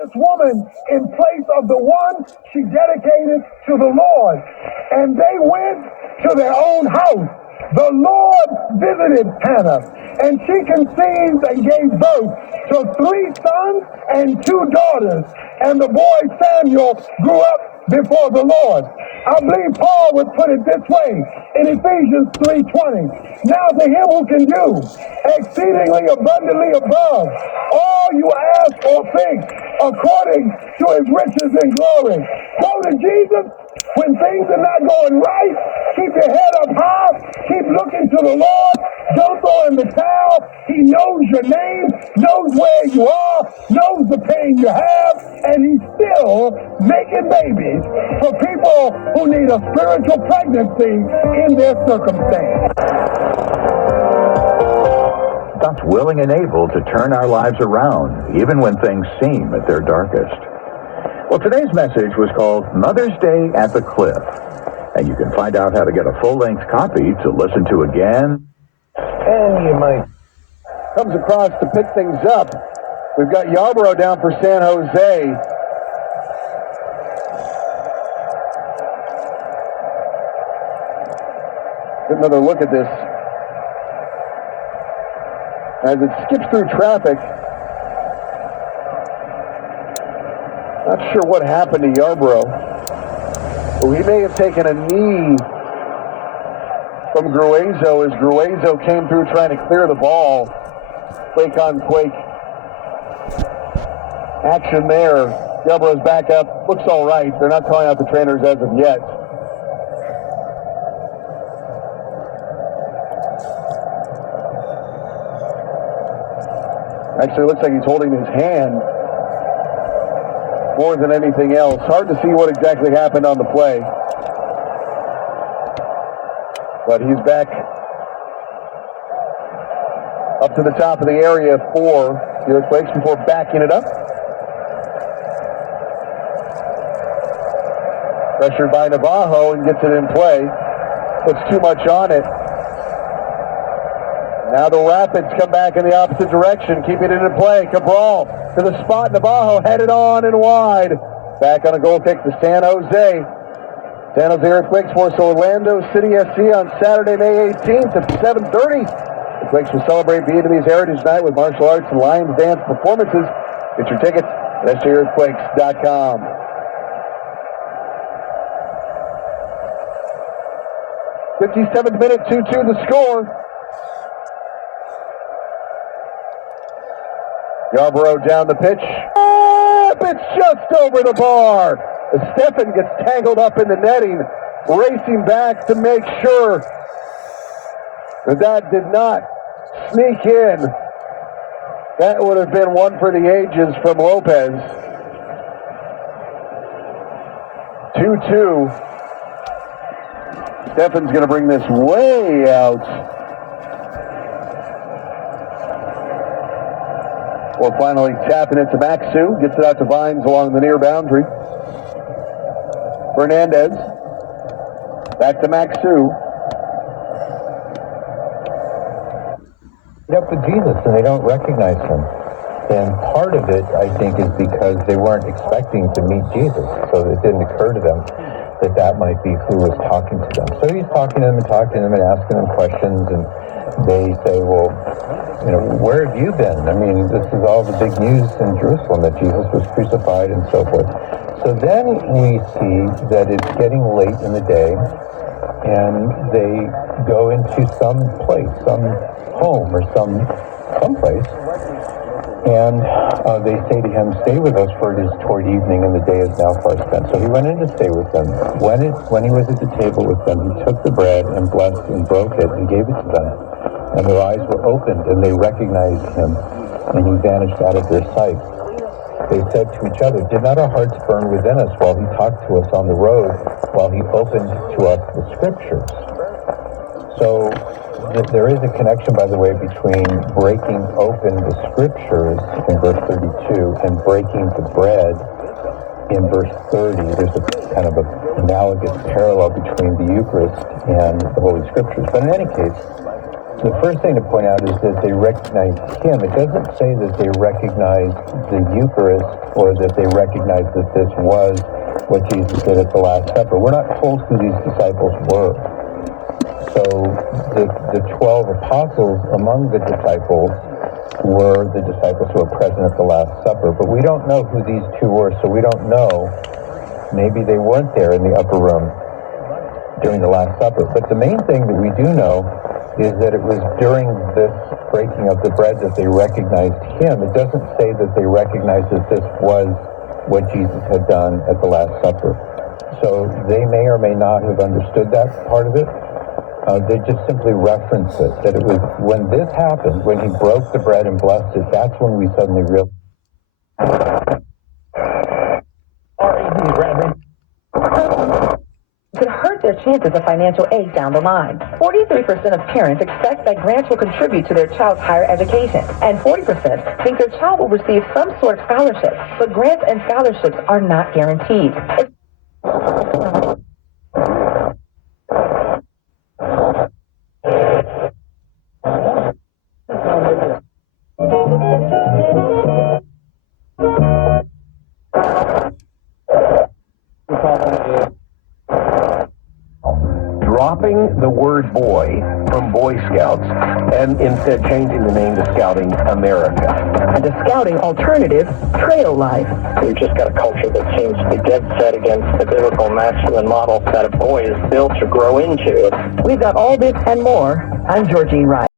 this woman in place of the one she dedicated to the Lord. And they went to their own house. The Lord visited Hannah, and she conceived and gave birth to 3 sons and 2 daughters. And the boy Samuel grew up before the Lord. I believe Paul would put it this way in Ephesians 3:20. Now to him who can do exceedingly abundantly above all you ask or think, according to his riches and glory. Go to Jesus when things are not going right. Keep your head up high. Keep looking to the Lord. Don't throw in the towel. He knows your name, knows where you are, knows the pain you have, and he's still making babies for people who need a spiritual pregnancy in their circumstance. God's willing and able to turn our lives around, even when things seem at their darkest. Well, today's message was called Mother's Day at the Cliff, and you can find out how to get a full-length copy to listen to again. And you might comes across to pick things up. We've got Yarborough down for San Jose. Get another look at this as it skips through traffic. Not sure what happened to Yarborough. Well, he may have taken a knee from Gruezo as Gruezo came through trying to clear the ball. Quake on quake action there. Yarborough's back up. Looks all right. They're not calling out the trainers as of yet. Actually, it looks like he's holding his hand more than anything else. Hard to see what exactly happened on the play. But he's back up to the top of the area for the Earthquakes before backing it up. Pressured by Navajo and gets it in play. Puts too much on it. Now the Rapids come back in the opposite direction, keeping it in play. Cabral to the spot. Navajo headed on and wide. Back on a goal kick to San Jose. San Jose Earthquakes versus Orlando City SC on Saturday, May 18th at 7:30. The Quakes will celebrate Vietnamese Heritage Night with martial arts and lions dance performances. Get your tickets at SJEarthquakes.com. '57th minute, 2-2 the score. Yarborough down the pitch. It's just over the bar. Stefan gets tangled up in the netting, racing back to make sure that did not sneak in. That would have been one for the ages from Lopez. 2-2. Stefan's going to bring this way out. Or finally tapping it to Maxu. Gets it out to Vines along the near boundary. Fernandez. Back to Maxu. Up with Jesus and they don't recognize him. And part of it, I think, is because they weren't expecting to meet Jesus. So it didn't occur to them that that might be who was talking to them. So he's talking to them and talking to them and asking them questions, and they say, well, you know, where have you been? I mean, this is all the big news in Jerusalem that Jesus was crucified and so forth. So then we see that it's getting late in the day, and they go into some place, some home or some place, and they say to him, stay with us, for it is toward evening and the day is now far spent. So he went in to stay with them. When he was at the table with them, he took the bread and blessed and broke it and gave it to them. And their eyes were opened and they recognized him, and he vanished out of their sight. They said to each other, did not our hearts burn within us while he talked to us on the road, while he opened to us the scriptures? So there is a connection, by the way, between breaking open the scriptures in verse 32 and breaking the bread in verse 30. There's a kind of an analogous parallel between the Eucharist and the Holy Scriptures. But in any case, the first thing to point out is that they recognize him. It doesn't say that they recognize the Eucharist or that they recognize that this was what Jesus did at the Last Supper. We're not told who these disciples were. So the 12 apostles among the disciples were the disciples who were present at the Last Supper. But we don't know who these two were, so we don't know. Maybe they weren't there in the upper room during the Last Supper. But the main thing that we do know is that it was during this breaking of the bread that they recognized him. It doesn't say that they recognized that this was what Jesus had done at the Last Supper. So they may or may not have understood that part of it. They just simply reference it, that it was when this happened, when he broke the bread and blessed it, that's when we suddenly realized. Could hurt their chances of financial aid down the line. 43% of parents expect that grants will contribute to their child's higher education, and 40% think their child will receive some sort of scholarship, but grants and scholarships are not guaranteed. Dropping the word boy from Boy Scouts and instead changing the name to Scouting America. And a scouting alternative, trail life. We've just got a culture that seems to be dead set against the biblical masculine model that a boy is built to grow into. We've got all this and more. I'm Georgine Wright.